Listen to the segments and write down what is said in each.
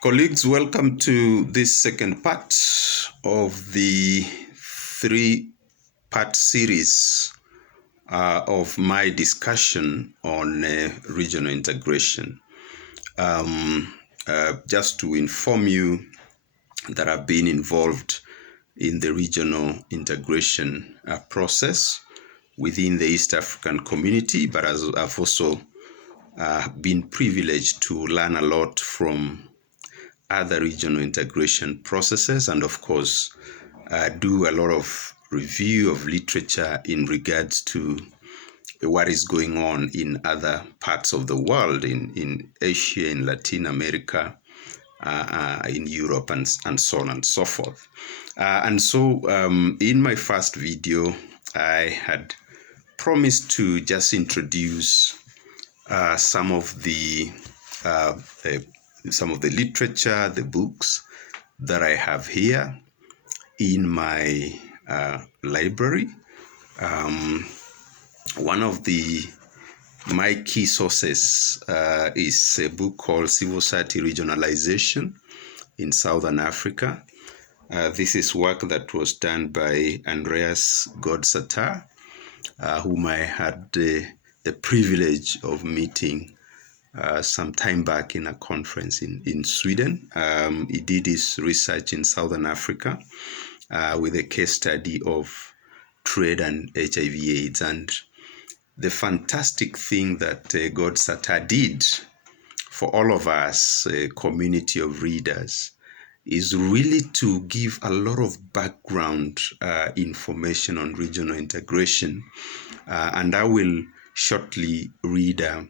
Colleagues, welcome to this second part of the three-part series of my discussion on regional integration. Just to inform you that I've been involved in the regional integration process within the East African community, but I've also been privileged to learn a lot from other regional integration processes, and of course do a lot of review of literature in regards to what is going on in other parts of the world, in Asia, in Latin America, in Europe, and so on and so forth. And so in my first video, I had promised to just introduce some of the literature, the books that I have here in my library. One of my key sources is a book called Civil Society Regionalization in Southern Africa. This is work that was done by Andreas Godsatar, whom I had the privilege of meeting some time back in a conference in Sweden. He did his research in Southern Africa with a case study of trade and HIV/AIDS. And the fantastic thing that Godsatar did for all of us, a community of readers, is really to give a lot of background information on regional integration. And I will shortly read a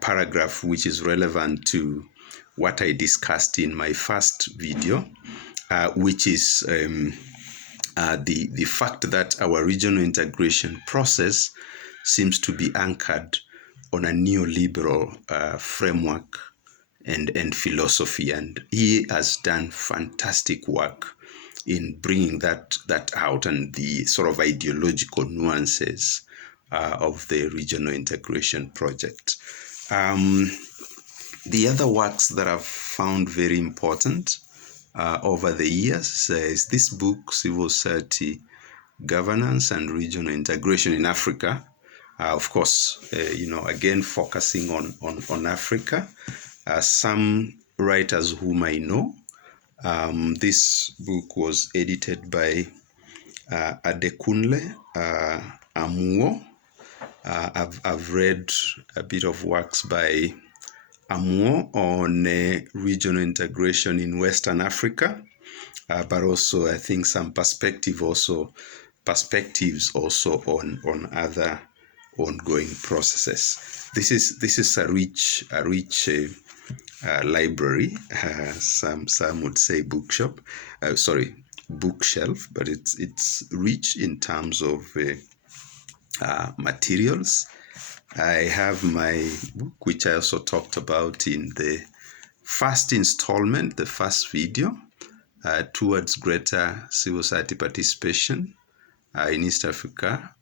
paragraph which is relevant to what I discussed in my first video, which is the fact that our regional integration process seems to be anchored on a neoliberal framework and philosophy, and he has done fantastic work in bringing that out, and the sort of ideological nuances of the regional integration project. The other works that I've found very important over the years is this book, Civil Society Governance and Regional Integration in Africa. Of course, again, focusing on Africa. Some writers whom I know. This book was edited by Adekunle Amuo. I've read a bit of works by Amuo on regional integration in Western Africa, but also I think some perspectives also on other ongoing processes. This is a rich library. Some would say bookshelf, but it's rich in terms of materials. I have my book, which I also talked about in the first installment, the first video, towards greater civil society participation in East Africa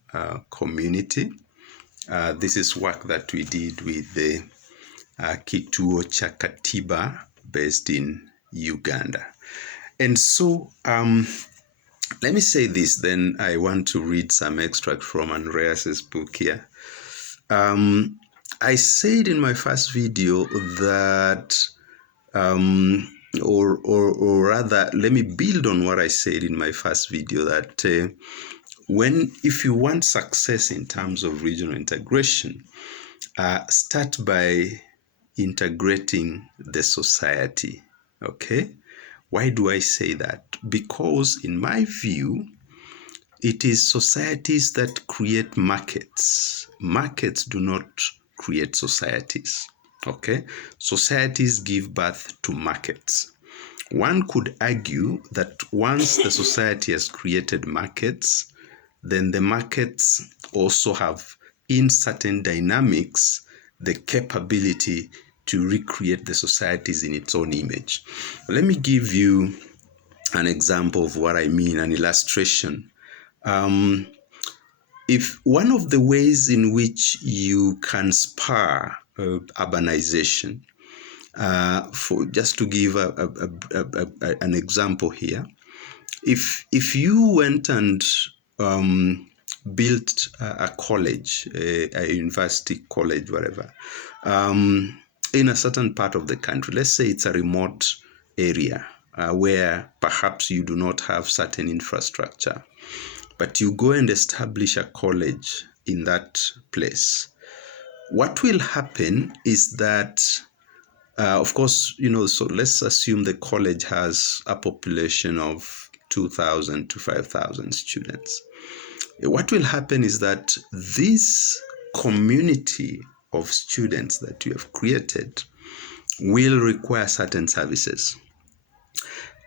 community. This is work that we did with the Kituo cha Katiba based in Uganda. And so let me say this, then I want to read some extract from Andreas's book here. I said in my first video that, or rather, let me build on what I said in my first video, that if you want success in terms of regional integration, start by integrating the society. Okay? Why do I say that? Because in my view, it is societies that create markets. Markets do not create societies. Okay? Societies give birth to markets. One could argue that once the society has created markets, then the markets also have, in certain dynamics, the capability to recreate the societies in its own image. Let me give you an example of what I mean, an illustration. If one of the ways in which you can spur urbanization For just to give an example here, if you went and built a college, a university college, whatever, in a certain part of the country, let's say it's a remote area where perhaps you do not have certain infrastructure, but you go and establish a college in that place, what will happen is that, of course, so let's assume the college has a population of 2,000 to 5,000 students. What will happen is that this community of students that you have created will require certain services.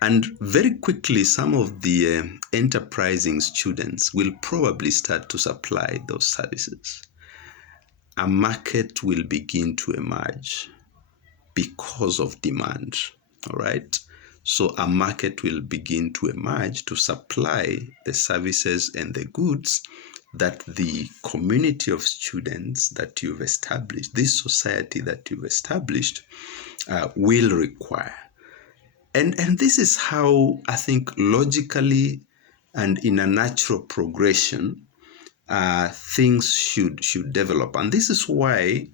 And very quickly, some of the enterprising students will probably start to supply those services. A market will begin to emerge because of demand, all right? So a market will begin to emerge to supply the services and the goods that the community of students that you've established, this society that you've established, will require. And this is how I think logically and in a natural progression, things should develop. And this is why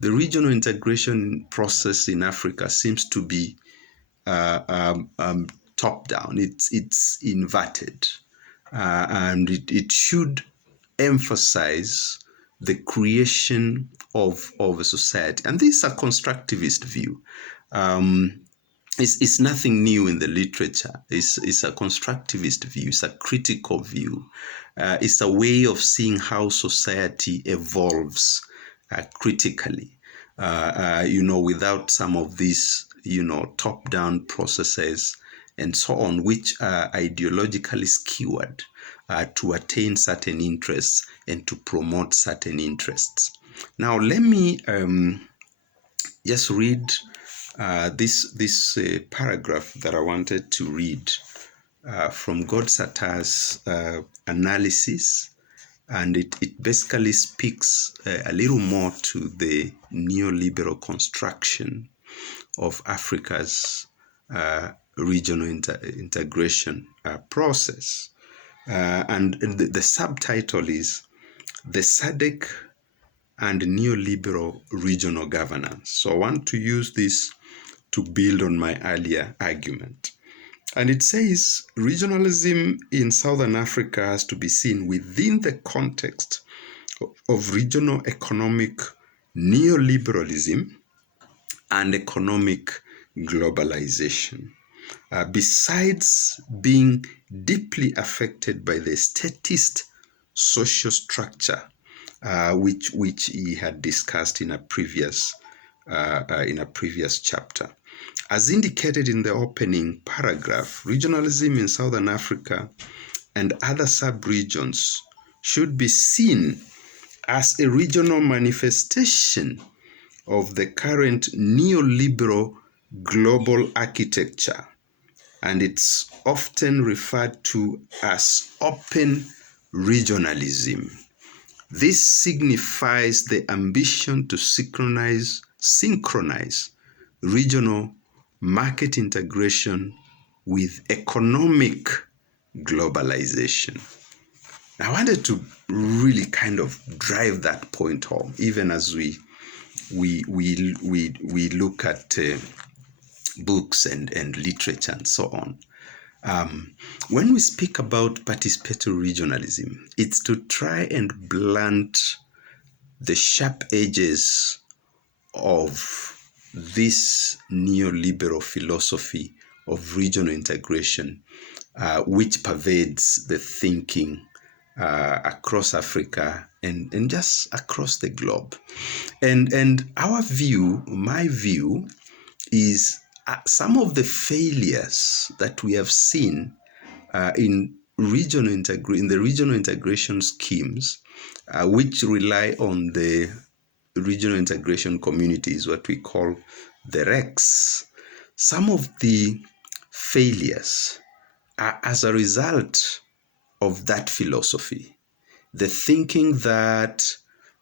the regional integration process in Africa seems to be top down. It's inverted, and it should emphasize the creation of a society. And this is a constructivist view. It's nothing new in the literature. It's a constructivist view. It's a critical view. It's a way of seeing how society evolves critically. Without some of these, top-down processes and so on, which are ideologically skewered to attain certain interests and to promote certain interests. Now, let me just read this paragraph that I wanted to read from Godsattar's analysis, and it basically speaks a little more to the neoliberal construction of Africa's regional integration process. And the subtitle is The SADC and Neoliberal Regional Governance. So I want to use this to build on my earlier argument. And it says regionalism in Southern Africa has to be seen within the context of regional economic neoliberalism and economic globalization. Besides being deeply affected by the statist social structure, which he had discussed in a previous chapter. As indicated in the opening paragraph, regionalism in Southern Africa and other sub-regions should be seen as a regional manifestation of the current neoliberal global architecture, and it's often referred to as open regionalism. This signifies the ambition to synchronize regional market integration with economic globalization. I wanted to really kind of drive that point home, even as we look at books and literature and so on. When we speak about participatory regionalism, it's to try and blunt the sharp edges of this neoliberal philosophy of regional integration, which pervades the thinking across Africa and just across the globe. And our view, my view, is some of the failures that we have seen in the regional integration schemes, which rely on the regional integration communities, what we call the RECs. Some of the failures are as a result of that philosophy. The thinking that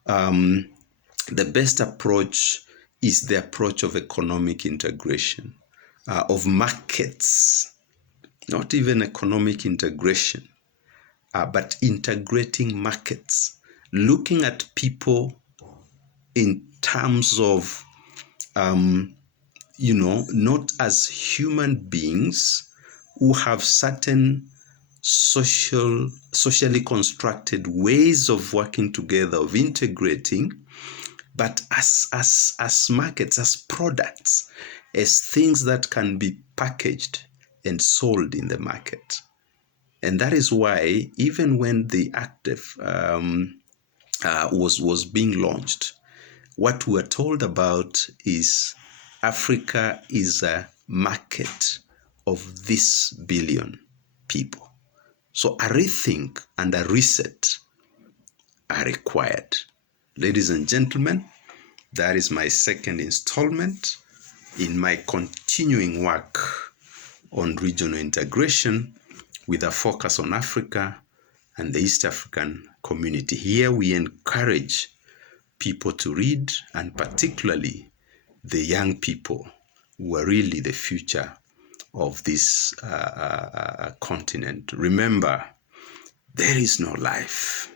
the best approach is the approach of economic integration, of markets, not even economic integration, but integrating markets, looking at people in terms of, not as human beings who have certain socially constructed ways of working together, of integrating, but as markets, as products, as things that can be packaged and sold in the market. And that is why even when the ACTF was being launched, what we were told about is Africa is a market of this billion people. So a rethink and a reset are required. Ladies and gentlemen, that is my second installment in my continuing work on regional integration with a focus on Africa and the East African community. Here we encourage people to read, and particularly the young people who are really the future of this continent. Remember, there is no life